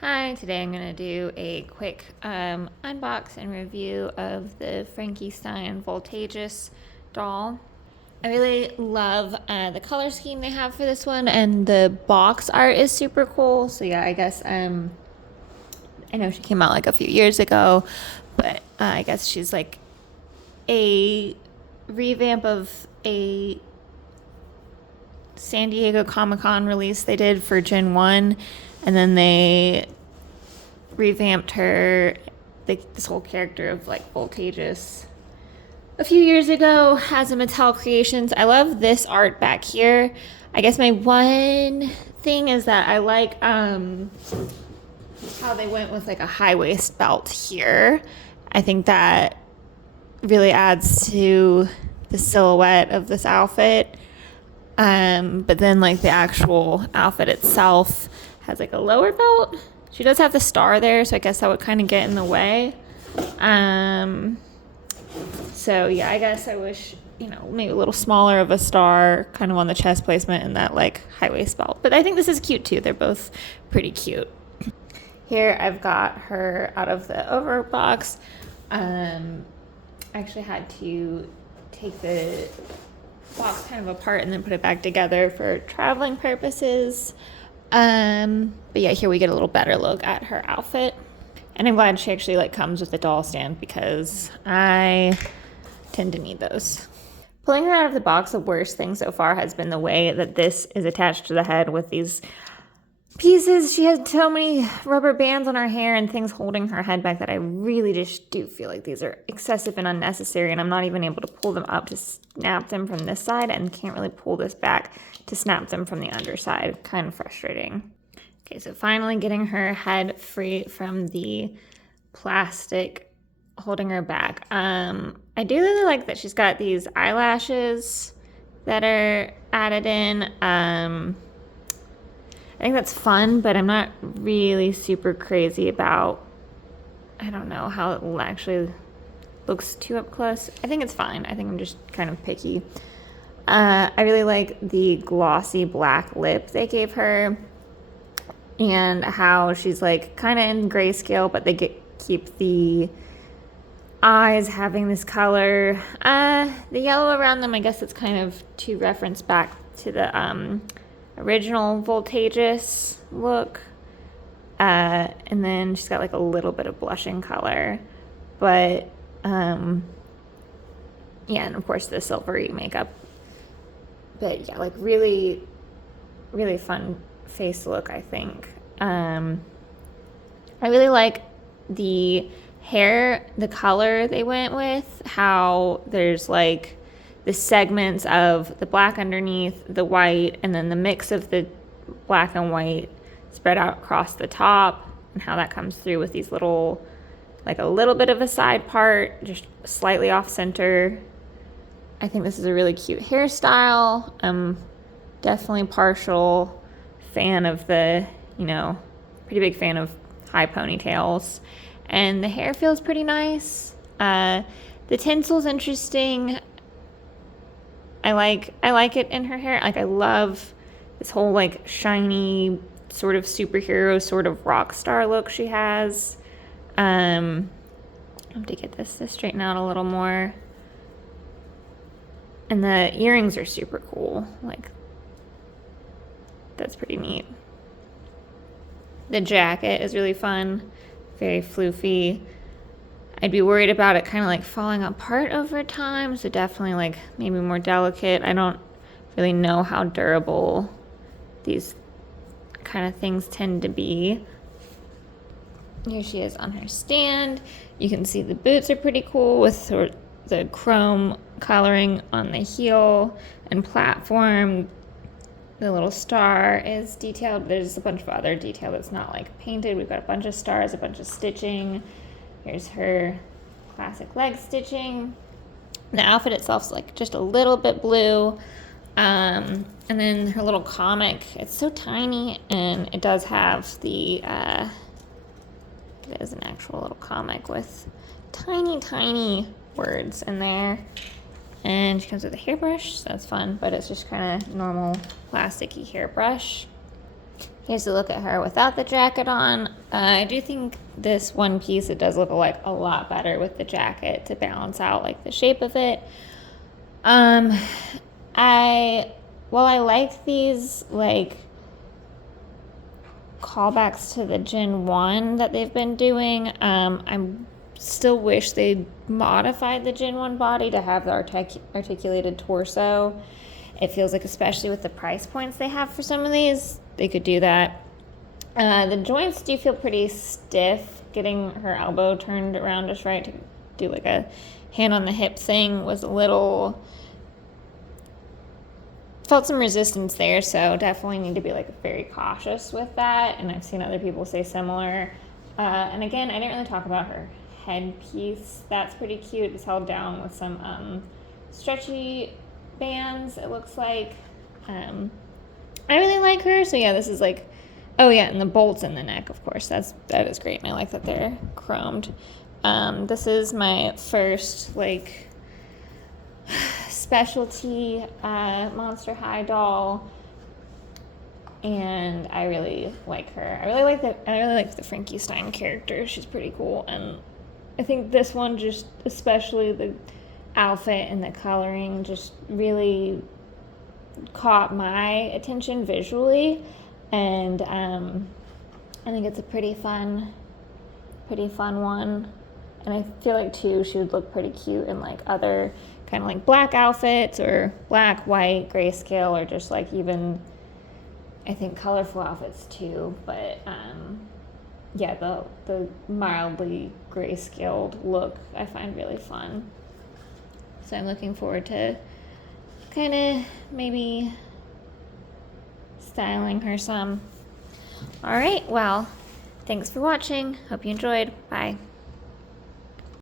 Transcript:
Hi, today I'm going to do a quick unbox and review of the Frankie Stein Voltageous doll. I really love the color scheme they have for this one, and the box art is super cool. So yeah, I guess I know she came out like a few years ago, but I guess she's like a revamp of a San Diego Comic-Con release they did for Gen 1, and then they revamped her, like this whole character of like Voltageous a few years ago as a Mattel Creations. I love this art back here. I guess my one thing is that I like how they went with like a high waist belt here. I think that really adds to the silhouette of this outfit. But then like the actual outfit itself has like a lower belt. She does have the star there, so I guess that would kind of get in the way. So yeah, I guess I wish, maybe a little smaller of a star kind of on the chest placement and that like high waist belt. But I think this is cute too. They're both pretty cute. Here I've got her out of the over box. I actually had to take the box kind of apart and then put it back together for traveling purposes. But yeah, here we get a little better look at her outfit. And I'm glad she actually like comes with a doll stand because I tend to need those. Pulling her out of the box, the worst thing so far has been the way that this is attached to the head with these pieces. She has so many rubber bands on her hair and things holding her head back that I really just do feel like these are excessive and unnecessary, and I'm not even able to pull them up to snap them from this side and can't really pull this back to snap them from the underside. Kind of frustrating. Okay, so finally getting her head free from the plastic holding her back. I do really like that she's got these eyelashes that are added in. I think that's fun, but I'm not really super crazy about, I don't know how it actually looks too up close. I think it's fine. I think I'm just kind of picky. I really like the glossy black lip they gave her and how she's like kind of in grayscale, but they keep the eyes having this color. The yellow around them, I guess it's kind of to reference back to the original Voltageous look. And then she's got like a little bit of blushing color, but yeah, and of course the silvery makeup. But yeah, like really, really fun face look, I think. I really like the hair, the color they went with, how there's like the segments of the black underneath, the white, and then the mix of the black and white spread out across the top, and how that comes through with these little, like a little bit of a side part, just slightly off center. I think this is a really cute hairstyle. I'm definitely partial fan of the, pretty big fan of high ponytails. And the hair feels pretty nice. The tinsel's interesting. I like it in her hair. Like I love this whole like shiny sort of superhero, sort of rock star look she has. I have to get this to straighten out a little more. And the earrings are super cool. Like, that's pretty neat. The jacket is really fun, very floofy. I'd be worried about it kind of like falling apart over time, so definitely like maybe more delicate. I don't really know how durable these kind of things tend to be. Here she is on her stand. You can see the boots are pretty cool with sort of the chrome coloring on the heel and platform. The little star is detailed. There's a bunch of other detail that's not like painted. We've got a bunch of stars, a bunch of stitching. Here's her classic leg stitching. The outfit itself's like just a little bit blue. And then her little comic, it's so tiny, and it does have the, it is an actual little comic with tiny, tiny words in there. And she comes with a hairbrush, so that's fun, but it's just kind of normal plasticky hairbrush. Here's a look at her without the jacket on. I do think this one piece, it does look like a lot better with the jacket to balance out like the shape of it. While I like these like callbacks to the Gen 1 that they've been doing, I still wish they modified the Gen 1 body to have the articulated torso. It feels like, especially with the price points they have for some of these, they could do that. The joints do feel pretty stiff. Getting her elbow turned around just right to do like a hand on the hip thing was a little, felt some resistance there, so definitely need to be like very cautious with that. And I've seen other people say similar. And again, I didn't really talk about her headpiece. That's pretty cute. It's held down with some stretchy bands, it looks like. I really like her. So yeah, this is like, oh yeah, and the bolts in the neck, of course, that is great, and I like that they're chromed. This is my first like specialty Monster High doll, and I really like her. I really like the Frankie Stein character. She's pretty cool, and I think this one, just especially the outfit and the coloring, just really caught my attention visually, and I think it's a pretty fun one. And I feel like too she would look pretty cute in like other kind of like black outfits, or black, white, grayscale, or just like even I think colorful outfits too. But yeah, the mildly grayscaled look I find really fun. So I'm looking forward to kind of maybe styling her some. All right, well, thanks for watching. Hope you enjoyed. Bye.